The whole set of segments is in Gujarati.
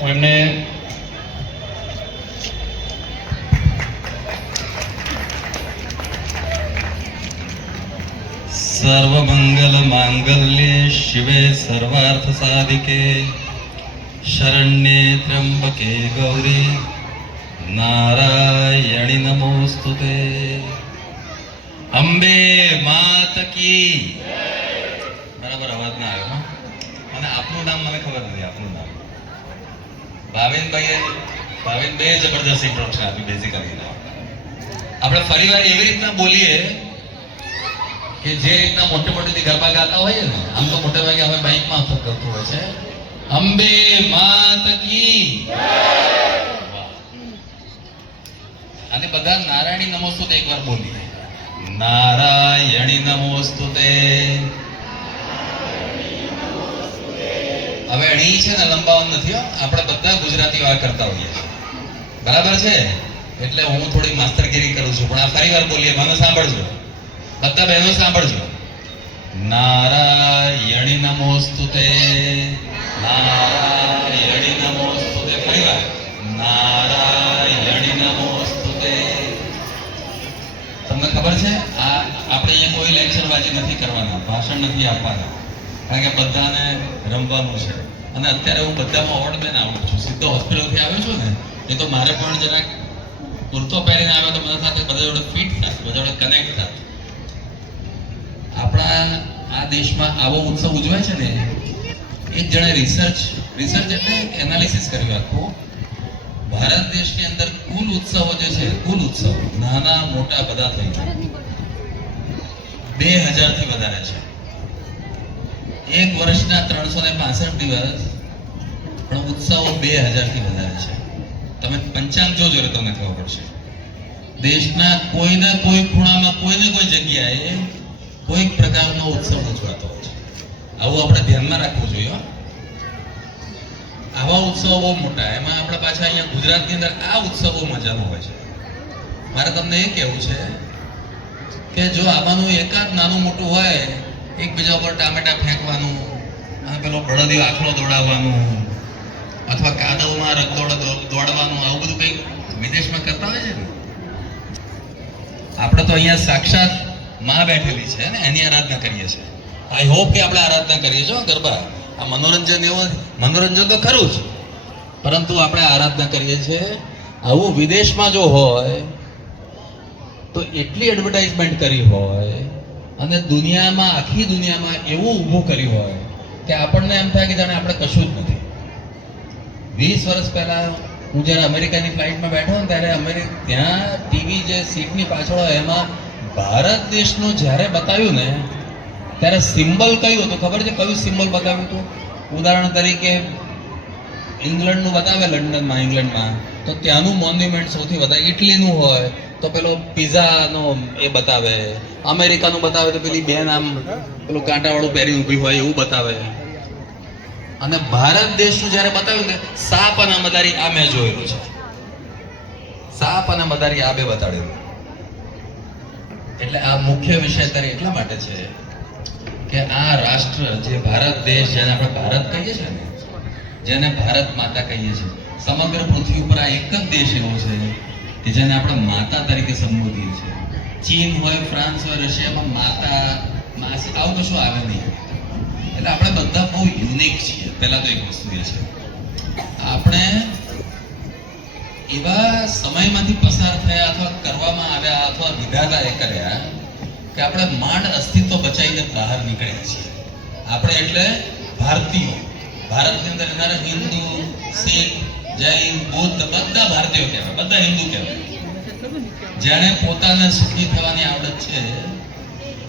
હું એમને સર્વમંગલ માંગલ્યે શિવે સર્વાર્થ સાધિકે શરણ્યે ત્ર્યંબકે ગૌરી નારાયણી નમોસ્તુતે. અંબે માત કી. બરાબર અવાજ ના આવ્યો? હા. અને આપનું નામ મને ખબર નથી. આપનું નામ ભાવિનભાઈ જબરદસ્ત ઇન્ટ્રોડક્શન આપ્યું. બેઝિકલી આપણે ફરીવાર એવી રીતના બોલીએ કે જે રીતના મોટે મોટેથી ગરબા ગાતા હોઈએ ને, આમ તો મોટે ભાગે હવે બાઇકમાં કરતું હોય છે. અંબે માત કી. અને બધા નારાયણી નમોસ્તુતે એકવાર બોલીએ. નારાયણી નમોસ્તુતે. હવે અણી છે ને લંબાવવાનું નથી હો. આપણે બધા ગુજરાતીઓ આ કરતા હોઈએ બરાબર છે, એટલે હું થોડી માસ્તરગીરી કરું છું, પણ આ ફરી વાર બોલીએ. મને સાંભળજો, બધા બહેનો સાંભળજો. નારાયણી નમોસ્તુતે. નારાયણી નમોસ્તુતે. ફરી વાર નારાયણી નમોસ્તુતે. તમને ખબર છે આ આપણે અહીંયા કોઈ લેક્ચર વાજી નથી કરવાના, ભાષણ નથી આપવાના, કારણ કે બધાને રમવાનું છે. અને અત્યારે હું બધામાં ઓડ બેન આવું છું. સીધો હોસ્પિટલથી આવ્યો છું ને, એ તો મારે પણ જરાક કુર્તો પહેરીને આવ્યો તો બધા સાથે બધા જોડે ફિટ થાય, બધા જોડે કનેક્ટ થાય. આપણા આ દેશમાં આવો ઉત્સવ ઉજવાય છે ને, એક જણે રિસર્ચ એટલે એનાલિસિસ કર્યું આખું. ભારત દેશની અંદર કુલ ઉત્સવો જે છે, કુલ ઉત્સવ નાના મોટા બધા થઈ જાય 2000 થી વધારે છે. એક વર્ષના 365 દિવસ, પણ ઉત્સવો 2000 થી વધારે છે. તમે પંચાંગ જોજો એટલે તમને ખબર પડશે. દેશના કોઈના કોઈ ખૂણામાં કોઈને કોઈ જગ્યાએ કોઈક પ્રકારનો ઉત્સવ ઉજવાતો હોય છે. આવું આપણે ધ્યાનમાં રાખવું જોઈએ. આવા ઉત્સવો બહુ મોટા, એમાં આપણે પાછા અહીંયા ગુજરાતની અંદર આ ઉત્સવો મજાનો હોય છે. મારે તમને એ કહેવું છે કે જો આમાંનું એકાદ નાનું મોટું હોય, એકબીજા ઉપર ટામેટા ફેંકવાનું, અને પેલો બળદિયો આખલો દોડાવવાનું, અથવા કાદવમાં રગદોડ દોડવાનું, આવું બધું કંઈક વિદેશમાં કરતા હોય છે ને. આપણે તો અહીંયા સાક્ષાત માં બેઠેલી છે ને, એની આરાધના કરીએ છીએ. આઈ હોપ કે આપણે આરાધના કરીએ છીએ ગરબા. આ મનોરંજન મનોરંજન તો ખરું જ, પરંતુ આપણે આરાધના કરીએ છીએ. આવું વિદેશમાં જો હોય તો એટલી એડવર્ટાઇઝમેન્ટ કરી હોય અને દુનિયામાં, આખી દુનિયામાં એવું ઊભું કર્યું હોય કે આપણને એમ થાય કે જાણે આપણે કશું જ નથી. 20 વર્ષ પહેલા હું જ્યારે અમેરિકાની ફ્લાઇટમાં બેઠો ને, ત્યારે ત્યાં ટીવી જે સીટની પાછળ હોય એમાં ભારત દેશનું જ્યારે બતાવ્યું ને, ત્યારે સિમ્બલ કયું હતું ખબર છે? કયું સિમ્બલ બતાવ્યું હતું? ઉદાહરણ તરીકે ઇંગ્લેન્ડનું બતાવે, લંડનમાં, ઇંગ્લેન્ડમાં, તો ત્યાંનું મોન્યુમેન્ટ સૌથી વધારે ઇટલીનું હોય તો પેલો પિઝાનો એ બતાવે. અમેરિકાનું બતાવે તો પેલી બેન આમ પેલું કાંટાવાળું પહેરીને ઊભી હોય એવું બતાવે. અને ભારત દેશનું જ્યારે બતાવ્યું ને, સાપ અને મદારી આ મેં જોયેલું છે. સાપ અને મદારી આ બે બતાડેલું. એટલે આ મુખ્ય વિષય અત્યારે એટલા માટે છે કે આ રાષ્ટ્ર, જે ભારત દેશ, જેને આપણે ભારત કહીએ છીએ ને, જેને ભારત માતા કહીએ છીએ, સમગ્ર પૃથ્વી ઉપર આ એક જ દેશ એવો છે કે જેને આપણે માતા તરીકે સંબોધીએ છીએ. ચીન હોય, ફ્રાન્સ હોય, રશિયામાં માતા, માસી, આવું કશું આવે નહીં. એટલે આપણે બધા બહુ યુનિક છીએ. પહેલા તો એક વસ્તુ એ છે, આપણે એવા સમયમાંથી પસાર થયા, અથવા કરવામાં આવ્યા, અથવા વિધાતાએ કર્યા કે આપણે માંડ અસ્તિત્વ બચાવીને બહાર નીકળ્યા છીએ. આપણે એટલે ભારતીયો. ભારતની અંદર રહેનારા હિન્દુ, શીખ, જૈન, બુદ્ધ બધા ભારતીયો કહેવાય, બધા હિન્દુ કહેવાય. જેણે પોતાને સુખી થવાની આવડત છે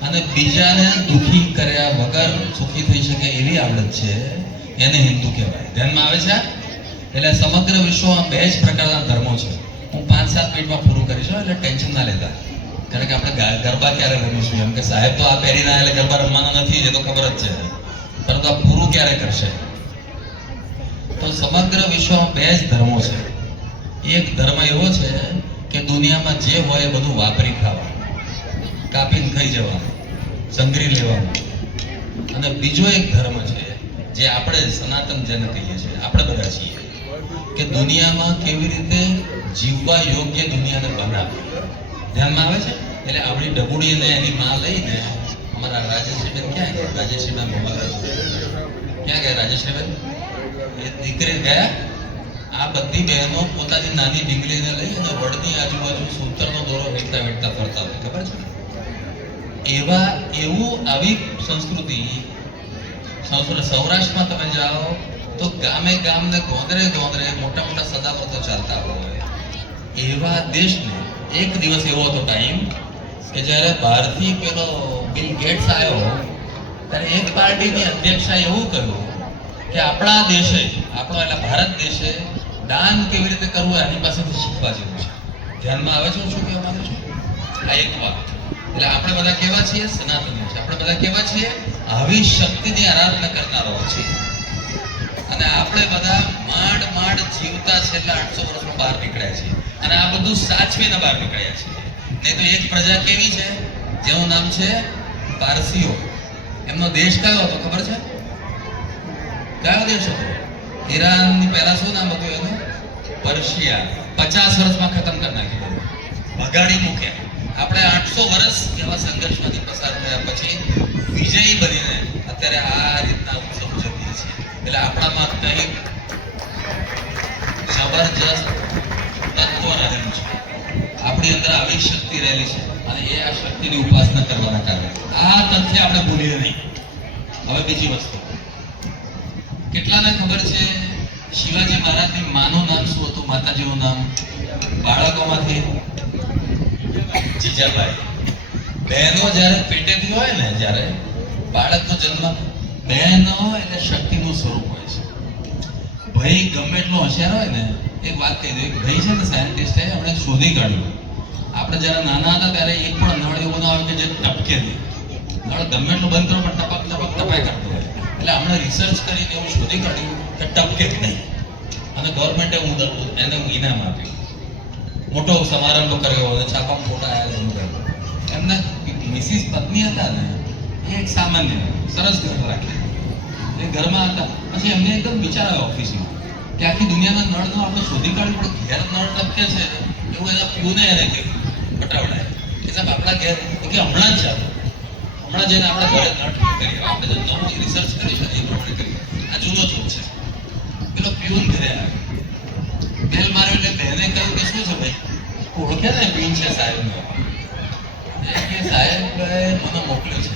અને બીજાને દુઃખી કર્યા વગર સુખી થઈ શકે એવી આવડત છે, એને હિન્દુ કહેવાય. ધ્યાનમાં આવે છે? એટલે સમગ્ર વિશ્વમાં 2 જ પ્રકારના ધર્મો છે. હું 5-7 મિનિટમાં પૂરું કરીશું, એટલે ટેન્શન ના લેતા. કારણ કે આપણે ગરબા ક્યારે રમીશું, એમ કે સાહેબ તો આ પહેરીને એટલે ગરબા રમવાના નથી, એ તો ખબર જ છે, પરંતુ આ પૂરું ક્યારે કરશે? તો સમગ્ર વિશ્વમાં 2 જ ધર્મો છે. એક ધર્મ એવો છે કે દુનિયામાં જે હોય એ બધું વાપરી ખાવાનું, કાપીને ખાઈ જવાનું, સંગ્રહી લેવાનું. અને બીજો એક ધર્મ છે જે આપણે સનાતન જેને કહીએ છીએ, આપણે બધા છીએ, કે દુનિયામાં કેવી રીતે જીવવા યોગ્ય દુનિયાને બનાવી. ધ્યાનમાં આવે છે? એટલે આપણી ડબુડીને એની માં લઈને અમારા રાજેશ્રીબેન ક્યાં ગયા? રાજેશ્રીબેન મોબાઈલ ક્યાં ગયા? રાજેશ્રીબેન એ દીકરી ગયા. આ બધી બહેનો પોતાની નાની ડીંગલીને લઈ અને વડની આજુબાજુ સૂતરનો દોરો વેચતા વેચતા ફરતા હોય. ખબર છે? આવી સંસ્કૃતિ સૌરાષ્ટ્રમાં તમે જાઓ તો ગામે ગામને ગોંદરે મોટા મોટા સદાવ્રતો ચાલતા હોય. એવા દેશને એક દિવસ એવો હતો ટાઈમ કે જ્યારે બહારથી પેલો બિલ ગેટ્સ આવ્યો ત્યારે એક પાર્ટીની અધ્યક્ષાએ એવું કહ્યું કે આપણા દેશે, આપણો એટલે ભારત દેશે દાન કેવી રીતે કરવું એની પાસેથી શીખવા જેવું છે. ધ્યાનમાં આવે છે હું શું કહેવા માંગુ છું? આ એક વાત. એટલે આપણે બધા કેવા છીએ? સનાતનીઓ છે. આપણે બધા કેવા છીએ? આવી શક્તિની આરાધના કરનારાઓ છીએ. અને આપણે બધા માંડ જીવતા છેલ્લા 800 વર્ષમાં બહાર નીકળ્યા છીએ અને આ બધું સાચવીને બહાર નીકળ્યા છીએ. નહીં તો એક પ્રજા કેવી છે જેનું નામ છે પારસીઓ. એમનો દેશ કયો હતો ખબર છે? કયો દેશ હતો? ઈરાનની પહેલા શું નામ હતું એનું? પર્શિયા. 50 વર્ષમાં ખતમ કરી નાખ્યું, ભગાડી મૂક્યા. આપણે 800 વર્ષ એવા સંઘર્ષમાંથી પસાર થયા પછી વિજયી બનીને અત્યારે આ રીતના ઉત્સવ ઉજવીએ છીએ. એટલે આપણામાં કંઈક જબરજસ્ત તત્વ રહેલું છે. આપણી અંદર આવી શક્તિ રહેલી છે અને એ આ શક્તિની ઉપાસના કરવાના કારણે આ તથ્ય આપણે ભૂલીએ નહીં. હવે બીજી વસ્તુ, કેટલાને ખબર છે શિવાજી મહારાજની માનું નામ શું હતું? માતાજીનું નામ? બાળકોમાંથી જીજાબાઈ. બહેનો જ્યારે પેટેથી હોય ને, જ્યારે બાળકનો જન્મ, બહેનો એટલે શક્તિનું સ્વરૂપ હોય છે. ભાઈ ગમે એટલો હોશિયાર હોય ને, એક વાત કહી દઉં, એક ભાઈ છે ને સાયન્ટિસ્ટે એમણે શોધી કાઢ્યું. આપણે જ્યારે નાના હતા ત્યારે એક પણ નળ એવું ના આવે કે જે ટપકે નહીં. નળ ગમે એટલું બંધ કરો પણ ટપાય કરતો હોય. એટલે આપણે રિસર્ચ કરીને એવું શોધી કાઢ્યું કે ટપકે જ નહીં. અને ગવર્મેન્ટે એને ઇનામ આપ્યું. મોટો સમારંભ કર્યો અને છાપામાં ફોટા આવ્યા. એમના મિસિસ પત્ની હતા ને, એ એક સામાન્ય સરસ ઘર રાખી, એ ઘરમાં હતા. પછી એમને એકદમ વિચાર આવ્યો ઓફિસમાં કે આખી દુનિયાના નળનો આપણે શોધી કાઢવું પડે. ઘેર નળ ટપકે છે એવું એના પ્યુને એને કીધું, પટાવડાય કે સાહેબ આપણા ઘેર કે હમણાં જ ચાલો, હમણાં જઈને આપણા ઘરે નળ કરીએ. આપણે જો નવું રિસર્ચ કરીશું એ પ્રમાણે કરીએ. આ જૂનો જ છે. પેલો પ્યુન ઘરે આવ્યો, બેલ માર્યો એટલે બહેને કહ્યું કે શું છે ભાઈ? ઓળખે ને પીન છે સાહેબનો. કે સાહેબ મને મોકલ્યું છે.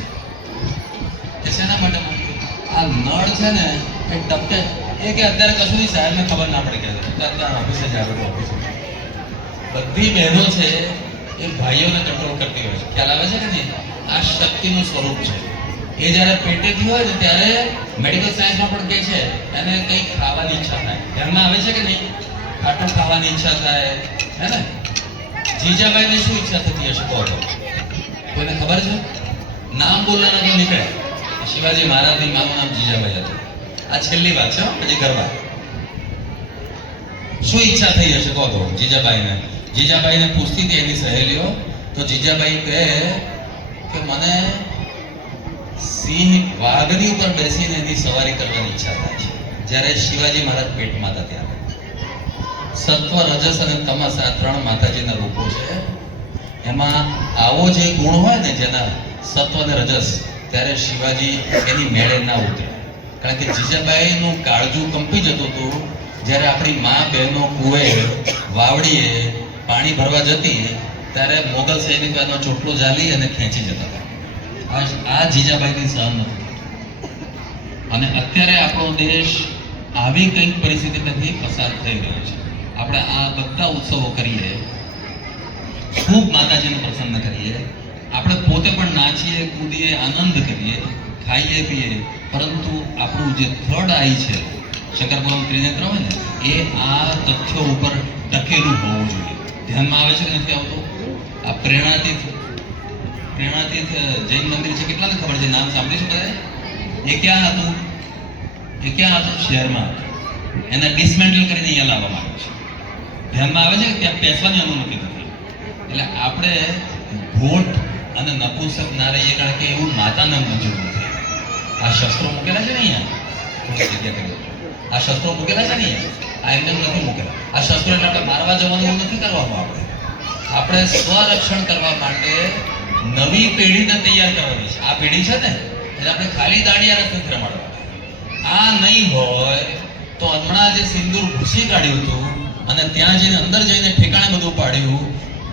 કે શેના માટે મોકલ્યું? આ નળ છે ને એ ટપકે. એ કે અત્યારે કશું નહીં, સાહેબને ખબર ના પડે. કે અત્યારે ઓફિસે જ આવે. ઓફિસે બધી બહેનો છે એ ભાઈઓને કંટ્રોલ કરતી હોય છે. ખ્યાલ આવે છે કે નહીં? આ શક્તિનું સ્વરૂપ છે. એ જ્યારે પેટેથી હોય ને ત્યારે મેડિકલ સાયન્સમાં પણ કહે છે એને કંઈક ખાવાની ઈચ્છા થાય. ધ્યાનમાં આવે છે કે નહીં? ખાટું ખાવાની ઈચ્છા થાય, હે ને? જીજાબાઈને શું ઈચ્છા થતી હશે કહો તો? કોઈને ખબર છે? નામ બોલવાના તો નીકળે. શિવાજી મહારાજની માનું નામ જીજાબાઈ હતું. આ છેલ્લી વાત છે, પછી ગરબા. શું ઈચ્છા થઈ હશે કહો તો જીજાબાઈને પૂછતી હતી એની સહેલીઓ, તો જીજાબાઈ કહે કે મને સિંહ વાઘની ઉપર બેસીને એની સવારી કરવાની ઈચ્છા થાય છે. જ્યારે શિવાજી મહારાજ પેટમાં હતા ત્યારે સત્વ, રજસ અને તમસ આ 3 માતાજીના રૂપો છે. એમાં આવો જે ગુણ હોય ને, જેના સત્વ અને રજસ, ત્યારે શિવાજી એની મેળે ના ઉતરે. કારણ કે જીજાબાઈનું કાળજું કંપી જતું હતું જ્યારે આપણી મા બહેનો કુએ વાવડીએ પાણી ભરવા જતી ત્યારે મોગલ સૈનિકો એનો ચોટલો ઝાલી અને ખેંચી જતા હતા. આ જીજાબાઈની સહન નથી. અને અત્યારે આપણો દેશ આવી કંઈક પરિસ્થિતિમાંથી પસાર થઈ રહ્યો છે. આપણે આ બધા ઉત્સવો કરીએ, ખૂબ માતાજીને પ્રસન્ન કરીએ, આપણે પોતે પણ નાચીએ, કૂદીએ, આનંદ કરીએ, ખાઈએ પીએ, પરંતુ આપણું જે થર્ડ આઈ છે, શંકર ભગવાન ત્રિનેત્ર હોય ને, એ આ તથ્યો ઉપર ટકેલું હોવું જોઈએ. ધ્યાનમાં આવે છે કે નથી આવતું? આ પ્રેરણાતીર્થ જૈન મંદિર છે, કેટલાને ખબર છે? નામ સાંભળ્યું છે બધાએ? એ ક્યાં હતું? શહેરમાં. એને ડિસમેન્ટલ કરીને અહીંયા લાવવામાં આવ્યું છે. ધ્યાનમાં આવે છે કે ત્યાં બેસવાની અનુમતિ નથી. એટલે આપણે ભોટ અને નપુંસક ના રહીએ, કારણ કે એવું માતાને મંજૂર નથી. આ શસ્ત્રો મૂકેલા છે ને અહીંયા, આ શસ્ત્રો મૂકેલા છે ને અહીંયા, આ એમને નથી મૂકેલા. આ શસ્ત્રો એટલે આપણે મારવા જવાનું એવું નથી કરવાનું. આપણે સ્વરક્ષણ કરવા માટે નવી પેઢીને તૈયાર કરવાની છે. આ પેઢી છે ને એટલે આપણે ખાલી દાંડિયા નથી રમાડવા. આ નહીં હોય તો હમણાં જે સિંદૂર ઘૂસી કાઢ્યું હતું અને ત્યાં જઈને અંદર જઈને ઠેકાણે બધું પાડ્યું,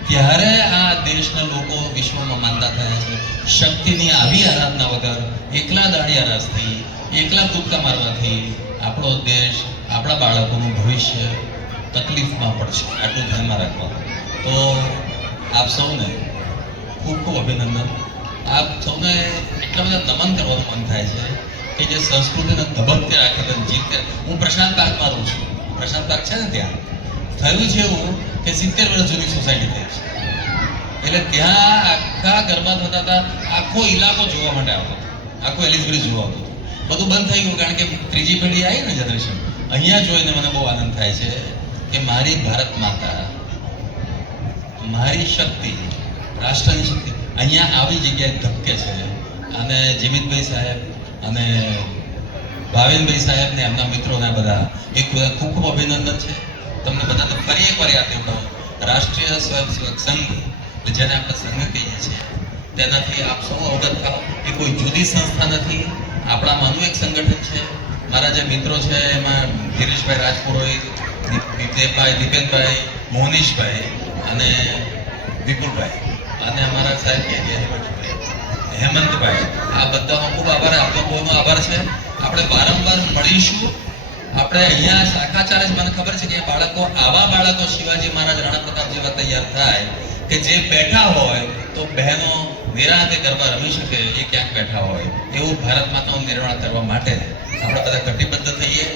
ત્યારે આ દેશના લોકો વિશ્વમાં માનતા થયા છે. શક્તિની આવી આરાધના વગર એકલા દાંડિયા રાસથી, એકલા કૂદકા મારવાથી આપણો દેશ, આપણા બાળકોનું ભવિષ્ય તકલીફમાં પડશે. આટલું ધ્યાનમાં રાખવાનું. તો આપ સૌને ખૂબ ખૂબ અભિનંદન. આપ સૌને એટલા બધા નમન કરવાનું મન થાય છે કે જે સંસ્કૃતિને ધબકતે રાખે, જીતે. હું પ્રશાંત પાર્કમાં રહું છું. પ્રશાંત પાર્ક છે ને, ત્યાં થયું છે એવું કે 70 વર્ષ જૂની સોસાયટી થઈ છે. એટલે ત્યાં આખા ગરબા થતા હતા, આખો ઇલાકો જોવા માટે આવતો હતો, આખો એલિઝબરી જોવા આવતો હતો. બધું બંધ થઈ ગયું કારણ કે ત્રીજી પેઢી આવી ને જનરેશન. અહીંયા જોઈને મને બહુ આનંદ થાય છે કે મારી ભારત માતા, મારી શક્તિ, રાષ્ટ્રની શક્તિ અહીંયા આવી જગ્યાએ ધબકે છે. અને જીમિતભાઈ સાહેબ અને ભાવિનભાઈ સાહેબ ને એમના મિત્રોને બધા એક ખૂબ ખૂબ અભિનંદન છે. તમને બધાને ફરી એકવાર યાદ દેવડાવું, રાષ્ટ્રીય સ્વયંસેવક સંઘ, જેને આપણે સંઘ કહીએ છીએ, તેનાથી આપ સૌ અવગત થાઓ. એ કોઈ જુદી સંસ્થા નથી, આપણામાંનું એક સંગઠન છે. મારા જે મિત્રો છે એમાં ગિરીશભાઈ રાજપુરોહિત, દીપેનભાઈ, મોહનીશભાઈ અને વિપુલભાઈ અને અમારા સાહેબ હેમંતભાઈ, આ બધાનો ખૂબ આભાર. આપનો બહુનો આભાર છે. આપણે વારંવાર મળીશું. આપણે અહીંયા શાખાચાર્ય, મને ખબર છે કે બાળકો, આવા બાળકો શિવાજી મહારાજ, રાણા પ્રતાપ જેવા તૈયાર થાય કે જે બેઠા હોય તો બહેનો નિરાંતે ગરબા રમી શકે, એ ક્યાંક બેઠા હોય. એવું ભારત માતાનું નિર્માણ કરવા માટે આપણે બધા કટિબદ્ધ થઈએ.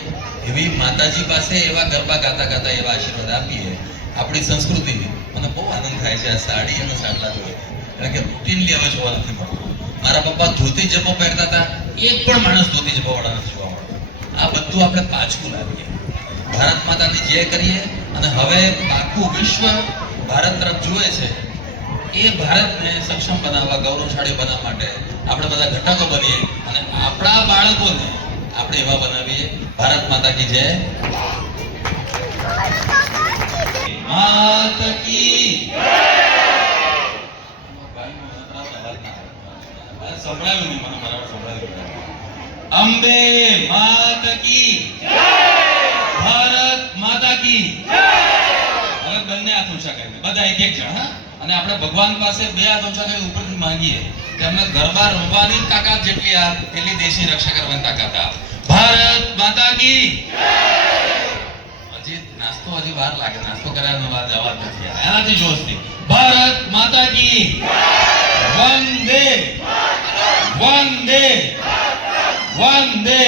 એવી માતાજી પાસે એવા ગરબા ગાતા ગાતા એવા આશીર્વાદ આપીએ. આપણી સંસ્કૃતિ, મને બહુ આનંદ થાય છે આ સાડી અને સાડલા જોઈને. કારણ કે રૂટીનલી હવે જોવા નથી મળતું. મારા પપ્પા ધોતી જબ્બો પહેરતા હતા, એક પણ માણસ ધોતી જબ્બો વાળા નથી જોવા મળતો. આ બધું આપણે પાછું લાવીએ, ભારત માતાની જય કરીએ. અને હવે આખું વિશ્વ ભારત તરફ જુએ છે. એ ભારતને સક્ષમ બનાવવા, ગૌરવશાળી બનાવવા માટે આપણે બધા ઘટકો બનીએ અને આપણા બાળકોને આપણે એવા બનાવીએ. ભારત માતા કી જય. માત કી સંભળાવ્યું નહીં, મને બરાબર સંભળાવ્યું. અંબે માત કી જય, ભારત માતા કી જય. હવે બંને હાથ ઊંચા કરીને બધા એક એક જણ, હા, અને આપણે ભગવાન પાસે બે હાથ ઊંચા કરીને ઉપરથી માંગીએ કે અમને ગરબા રમવાની તાકાત જેટલી આ એટલી દેશની રક્ષા કરવાની તાકાત આ. ભારત માતા કી જય. હજી નાસ્તો હજી વાર લાગે, નાસ્તો કર્યાનો વાત જવાબ નથી. એનાથી જોશથી ભારત માતા કી જય. વંદે વંદે વંદે